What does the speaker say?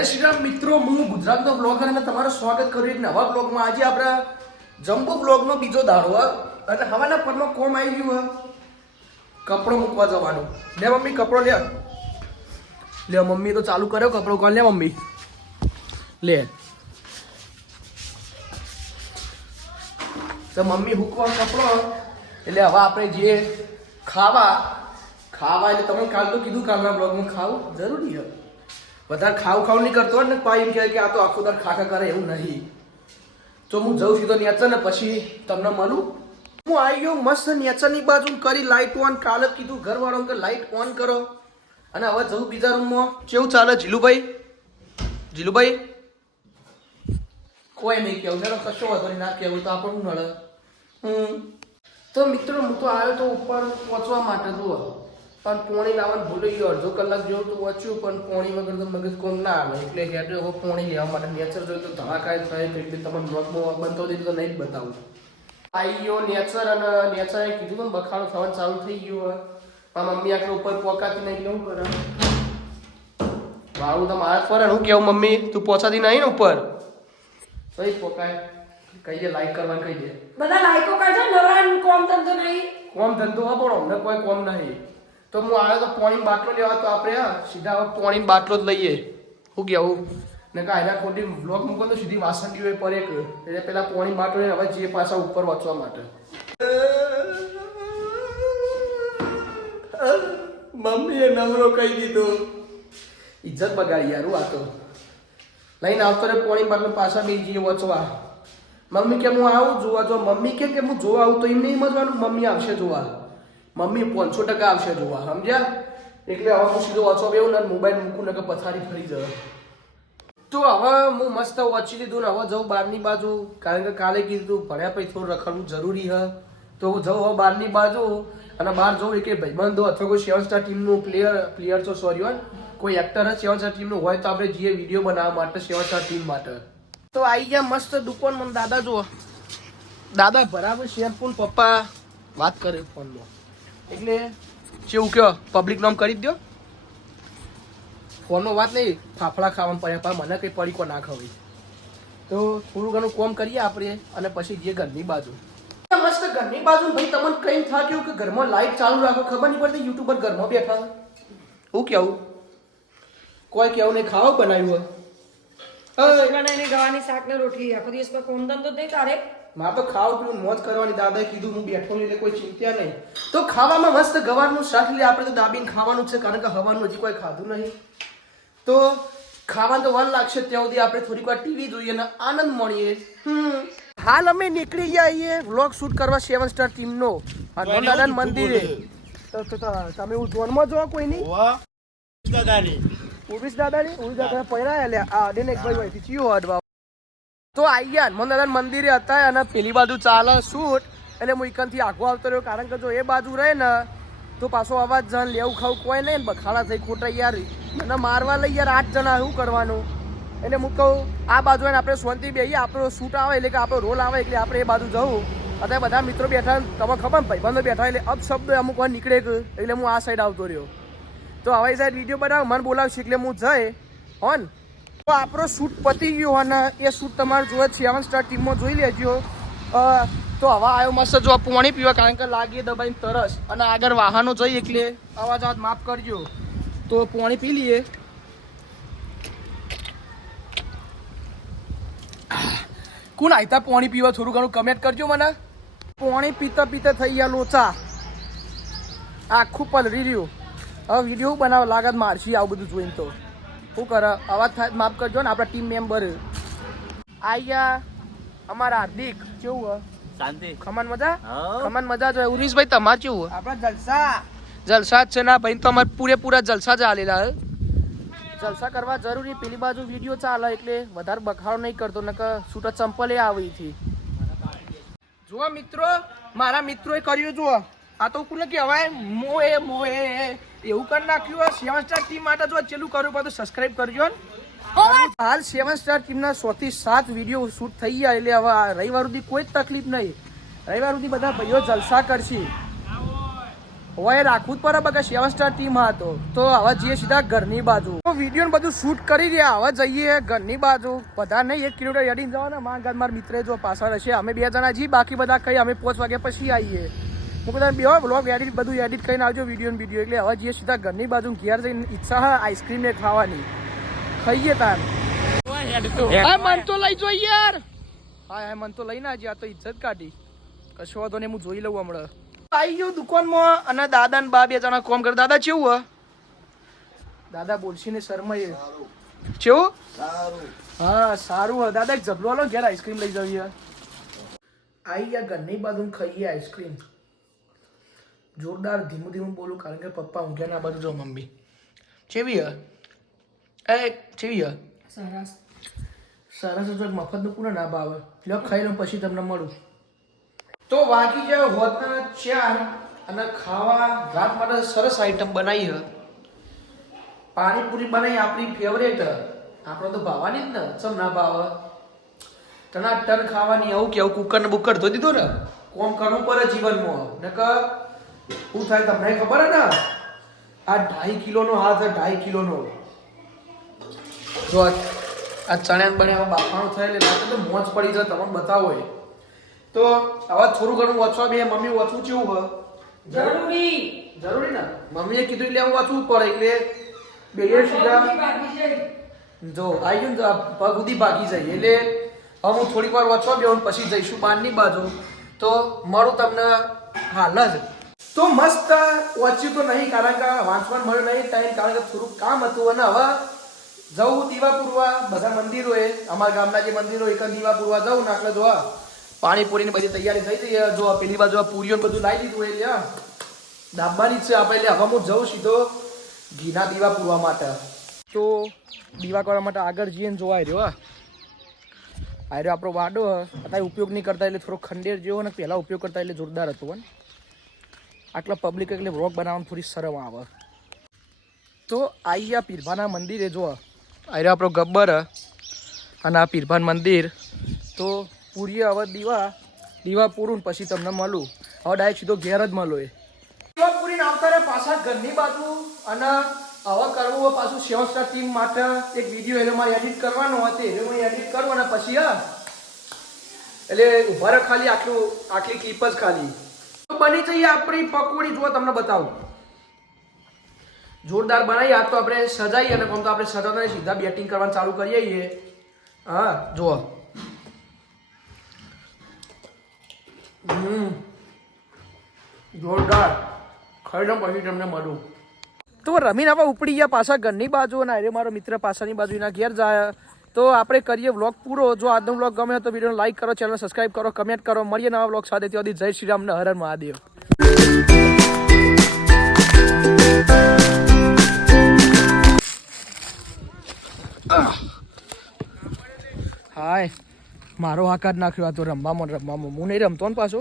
જય શ્રી રામ મિત્રો, હું ગુજરાતનો બ્લોગર અને તમારું સ્વાગત કરું એક નવા બ્લોગમાં. આજે આપણા જમ્બો બ્લોગનો બીજો દાડો અને હવાના પરમાં કોમ આવી ગયું કપડો મૂકવા જવાનું. લે મમ્મી કપડો લે. લે મમ્મી તો ચાલુ કર્યો કપડો કોણ લે મમ્મી લે. તો મમ્મી મૂકવાનો કપડો એટલે હવે આપણે જે ખાવા એટલે તમે કાલ તો કીધું કાલના બ્લોગમાં ખાવું જરૂરી છે. વધારે ખાવ નહીં કરતો ને પાઈ એમ કહે કે આ તો આખો દર ખાખા કરે એવું નહીં. તો હું જઉં સીધો નેચર ને પછી તમને મળું. હું આવી ગયો મસ્ત નેચરની બાજુ કરી લાઇટ ઓન. કાલે કીધું ઘરવાળો કે લાઇટ ઓન કરો અને હવે જવું બીજા રૂમમાં. કેવું ચાલે જીલુભાઈ? કોઈ નહીં કેવું ચાલો કશો વાંધો નહીં, ના કહેવું તો આપણું નડે. તો મિત્રો હું તો આવ્યો તો ઉપર પહોંચવા માટે જુઓ પણ પોણી લાવવાનું ભૂલી ગયો. અડધો કલાક જેવું તો પહોંચ્યું પણ પોણી વગર તો મગજ કોમ ના આવે એટલે હેઠે હવે પોણી લેવા માટે નેચર જોયું તો ધમાકાય થાય એટલે તમને બ્લોગમાં બનતો દીધું તો નહીં જ બતાવું. આવી ગયો નેચર અને નેચરે કીધું તો બખાડો થવાનું ચાલુ થઈ ગયું. પણ મમ્મી આટલે ઉપર પોકાતી નહીં કેવું કરે વાળું તો મારા પર. હું કેવું મમ્મી તું પહોંચાતી નહીં ને ઉપર કઈ પોકાય કહીએ લાઈક કરવાનું કહી દે. બધા લાઈકો કરજો. નવા કોમ ધંધો નહીં. કોમ ધંધો હા પણ અમને કોઈ કોમ નહીં. તો હું આવ્યો તો પોણી બાટલો લેવા તો આપણે સીધા હવે પોણી બાટલો જ લઈએ. શું કેવું ને કાયદા ખોટી બ્લોગ મૂકો તો સીધી વાસણ હોય પર એક એટલે પેલા પોણી બાટલો હવે જે પાછા ઉપર વાંચવા માટે. મમ્મીએ નવરો કહી દીધો. ઇજ્જત બગાડી યાર. આ તો લઈને આવતો રે પોણી બાટલો પાછા બીજી વાંચવા. મમ્મી કે હું આવું જોવા જો. મમ્મી કે હું જોવા આવું તો એમ નહીં સમજવાનું મમ્મી આવશે જોવા. મમ્મી 500% આવશે જોવા, સમજ્યા? એટલે હવે હું સીધો વાંચવા બેવું ને મોબાઈલ મૂકું ને કે પથારી ફરી જાય. તો હવે હું મસ્ત વાંચી લીધું ને હવે જવું બહારની બાજુ. કારણ કે કાલે કીધું ભણ્યા પછી થોડું રખડવું જરૂરી છે. તો હું જઉં હવે બહારની બાજુ અને બહાર જવું કે ભાઈબંધો અથવા કોઈ 7 સ્ટાર ટીમનું પ્લેયર તો સોરી કોઈ એક્ટર જ 7 સ્ટાર ટીમનું હોય તો આપણે જઈએ વિડીયો બનાવવા માટે 7 સ્ટાર ટીમ માટે. તો આવી ગયા મસ્ત દુકાનમાં. દાદા જુઓ, દાદા બરાબર શેમ્પૂ પપ્પા વાત કરે ફોનમાં એટલે કેવું કયો પબ્લિક નામ કરી જ દો. ફોનનો વાત નહીં, ફાફડા ખાવામાં પડ્યા પણ મને કંઈ પડીકો ના ખવાય. તો થોડું ઘણું કોમ કરીએ આપણે અને પછી જઈએ ઘરની બાજુ. મસ્ત ઘરની બાજુ ભાઈ તમને કંઈ થાક્યું કે ઘરમાં લાઈટ ચાલુ રાખો ખબર નહીં પડતી. યુટ્યુબર ઘરમાં બેઠા હું કેવું કોઈ કેવું નહીં ખાવા બનાવ્યું ગવાની શાક ને રોટલી આખો દિવસ પર કોમ ધંધો નહીં તારે. મારે તો ખાવા પીવું મોજ કરવાની. દાદાએ કીધું હું બેઠો નહીં એટલે કોઈ ચિંતા નહીં. તો ખાવામાં મસ્ત ગવારનું શાક લે આપણે તો દાબીને ખાવાનું છે કારણ કે હવાનું હજી કોઈ ખાધું નહીં. તો ખાવાનું તો વાર લાગશે ત્યાં સુધી આપણે થોડીક વાર ટીવી જોઈએ ને આનંદ મળીએ. હાલ અમે નીકળી ગયા છીએ વ્લોગ શૂટ કરવા 7 સ્ટાર ટીમનો દાદાના મંદિરે. તો તમે ઉજવણમાં જો કોઈ નહીં ઉર્વિશ દાદા પહેરાયા લે આ દેને એક ભાઈ થી ચિયો હડવા. તો આવી ગયા હનુમાન દાદા મંદિરે હતા અને પેલી બાજુ ચાલે શૂટ એટલે હું એકનથી આગો આવતો રહ્યો કારણ કે જો એ બાજુ રહે ને તો પાછો અવાજ જણ લેવું ખાવું કોઈ નહીં બખાડા થઈ ખોટા યાર અને મારવા લઈ યાર 8 જણા શું કરવાનું. એટલે હું કહું આ બાજુ એને આપણે શાંતિ બેહીએ. આપણો શૂટ આવે એટલે કે આપણો રોલ આવે એટલે આપણે એ બાજુ જવું. અત્યારે બધા મિત્રો બેઠા તમે ખબર ભાઈબંધો બેઠા એટલે અપશબ્દ અમુક વાર નીકળે એટલે હું આ સાઈડ આવતો રહ્યો. તો હવે સાઈડ વિડીયો બનાવ મને બોલાવશે એટલે હું જઈ હોન. તો આપણો શૂટ પતી ગયો અને એ શૂટ તમારે જોવે 7 સ્ટાર ટીમમાં જોઈ લેજો. તો હવે આવ્યો મસ્ત જો પાણી પીવા કારણ કે લાગીએ દબાઈને તરસ અને આગળ વાહનો જઈએ એટલે અવાજ માફ કરજો. તો પાણી પી લઈએ. કોણ આયતા પાણી પીવા થોડું ઘણું કમેન્ટ કરજો મને. પાણી પીતા પીતા થઈ ગયા લોચા આખું પલરી રહ્યું. હવે વિડીયો બનાવો લાગત મારશી આવું બધું જોઈને તો શું કરે અવાજ થાય માફ કરજો ને. આપણા ટીમ મેમ્બર આવી ગયા અમારા હાર્દિક કેવું શાંતિ ખમન મજા છે. ઉરીશભાઈ તમારે કેવું આપણા જલસા જ છે ના ભાઈ. તો અમારે પૂરેપૂરા જલસા જ આલેલા જલસા કરવા જરૂરી. પેલી બાજુ વિડીયો ચાલે એટલે વધારે બખાડો નહીં કરતો નકર છૂટા ચંપલે આવી હતી. જુઓ મિત્રો મારા મિત્રોએ કર્યું જુઓ આ તો કોને કહેવાય મોએ એવું કરી નાખ્યું. 7 સ્ટાર ટીમ માટે જો ચેલું કર્યું બધું સબસ્ક્રાઇબ કરજો. હાલ 7 સ્ટાર ટીમના 100 થી 7 વિડીયો શૂટ થઈ ગયા એટલે હવે રવિવાર સુધી કોઈ જ તકલીફ નહીં. રવિવાર સુધી બધા ભાઈઓ જલસા કરશે. હવે રાખવું જ પડે બકા 7 સ્ટાર ટીમ હતો તો હવે જઈએ સીધા ઘરની બાજુ તો વિડીયો ને બધું શૂટ કરી રહ્યા હવે જઈએ ઘરની બાજુ બધા નહીં 1 કિલોમીટર હેડીને જવાના મારા મિત્ર જો પાછળ હશે અમે 2 જણા જી બાકી બધા કઈ અમે 5 વાગ્યા પછી આવીએ હું બધા બે બ્લોગ એડિટ બધું એડિટ કરીને આવજો વિડીયો એટલે હવે જઈએ સીધા ઘરની બાજુ ઘેર જઈને ઈચ્છા હા આઈસ્ક્રીમ ને ખાવાની ખાઈએ તાર મન તો લઈ જો યાર હા મન તો લઈને આજે આ તો ઇજ્જત કાઢી કશો વાંધો નહીં હું જોઈ લઉં હમણાં આવી ગયો દુકાનમાં અને દાદા ને બા 2 જણા કોમ કરે દાદા કેવું દાદા બોલશી ને શર્માએ કેવું હા સારું હ દાદા એક જબલો લો ઘેર આઈસ્ક્રીમ લઈ જઈએ આવી ગયા ઘરની બાજુ ખાઈએ આઈસ્ક્રીમ જોરદાર ધીમું ધીમું બોલું કારણ કે પપ્પા ઊંઘ્યા ના બાજુ જો મમ્મી કેવી કેવી સરસ સરસ જો મફતનું પૂરા ના ભાવે લો ખાઈ લઉં પછી તમને મળું તો વાગી જાય હોતના 4 અને ખાવા રાત માટે સરસ આઈટમ બનાવી હ પાણીપુરી બનાવી આપણી ફેવરેટ આપણે તો ભાવવાની જ ને ચમ ના ભાવ ટના ટન ખાવાની આવું કેવું કુકર ને બુકર ધોઈ દીધો ને કોમ કરવું પડે જીવનમાં ને કે શું થાય તમને ખબર હે ને આ 2.5 કિલોનો હાથ 2.5 કિલોનો જો આ ચણ્યા બન્યા બાફાનો થાય એટલે રાતે તો મોજ પડી જાય તમને બતાવો તો હવે થોડું ઘણું વાંચવા બે મમ્મી વાંચવું કેવું હ જરૂરી ને મમ્મીએ કીધું એટલે હું વાંચવું પડે એટલે બે સીધા જો આવી ગયું પગ સુધી ભાગી જાય એટલે હવે હું થોડીક વાર વાંચવા બે પછી જઈશું બહારની બાજુ તો મળું તમને હાલ જ તો મસ્ત વાંચ્યું તો નહીં કારણ કે વાંચવાનું મળ્યું નહીં ટાઈમ કારણ કે થોડુંક કામ હતું અને હવે જવું દીવા પૂરવા બધા મંદિરોએ અમારા ગામના જે મંદિરો એક દીવા પૂરવા જવું ને એટલે જોવા પાણીપુરીની બધી તૈયારી થઈ ગઈ જો પેલી બાજુ પૂરીઓ બધું લાવી દીધું એટલે દાબવાની જ છે આપણે એટલે હવે હું જઉં સીધો ઘીના દીવા પૂરવા માટે તો દીવા કરવા માટે આગળ જઈએ ને જોવા રહ્યો રહ્યો આપણો વાડો અત્યારે ઉપયોગ નહીં કરતા એટલે થોડો ખંડેર જેવો ને પહેલાં ઉપયોગ કરતા એટલે જોરદાર હતો ને આટલા પબ્લિક એટલે વ્લોગ બનાવવાનું થોડી શરમ આવે તો આવી આ પીરભાના મંદિરે જો રહ્યો આપણો ગબ્બર અને આ પીરભાન મંદિર તો પૂરીએ હવે દીવા પૂરું પછી તમને મળું હવે ડાયરેક્ટ સીધો ઘેર જ મળો દીવા પૂરીને આવતા રહે પાછા ઘરની બાજુ અને હવે કરવું હોય પાછું 7 સ્ટાર ટીમ માટે એક વિડીયો એને મારે એડિટ કરવાનો હતો એને હું એડિટ કરું અને પછી એટલે ઉભા રહે ખાલી આટલી ક્લિપ જ ખાલી બની જઈએ આપણી પકોડી જો તમને બતાવું જોરદાર બનાવી આ તો આપણે સજાઈએ અને કોમ તો આપણે સજાવતા સીધા બેટિંગ કરવાનું ચાલુ કરીએ હા જુઓ જોરદાર ખાઈ લઉં પછી તમને મળું તો રમીને આપણે ઉપડી ગયા પાછા ઘરની બાજુ અને અરે મારો મિત્ર પાછળની બાજુ એના ઘેર જાય તો આપણે કરીએ વ્લોગ પૂરો જો આજનો વ્લોગ ગમે તો વિડીયોને લાઈક કરો ચેનલ સબસ્ક્રાઈબ કરો કમેન્ટ કરો મળીએ નવા વ્લોગ સાથે ત્યાંથી જય શ્રી રામ ને હર હર મહાદેવ હાય મારો આકાર નાખ્યો આ તો રમવામાં હું નહીં રમતો ને પાછો